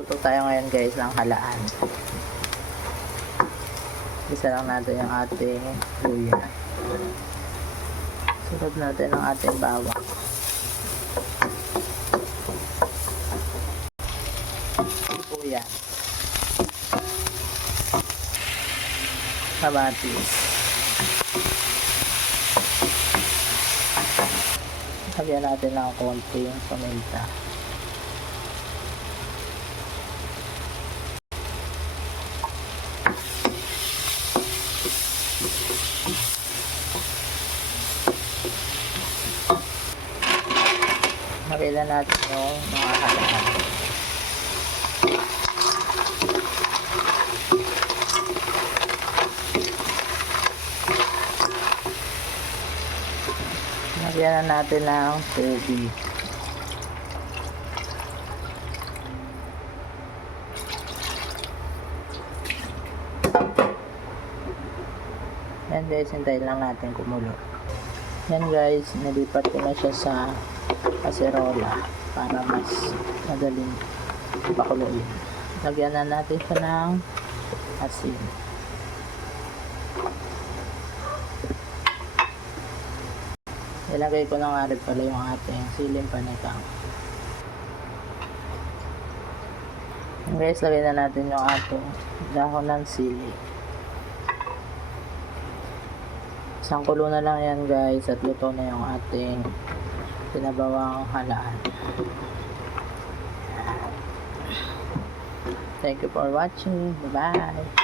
Luto tayo ngayon guys ng halaan. Isa lang natin yung ating luya. Sunod natin ang ating bawang. Sibuyas. Kamatis. Lagyan natin ng konting paminta. Lagyan natin yung mga halaan. Lagyan na natin ng tubig. Yan guys, hintayin lang natin kumulo. Yan guys, nalipat ko na siya sa kaserola para mas madaling pakuluin. Lagyan na natin siya ng asin. Ilagay ko na nga rin pala yung ating siling panigang. Guys, lagay na natin yung ating dahon ng sili. Isang kulo na lang yan guys at luto na yung ating pinabawang halaan. Thank you for watching. Bye bye.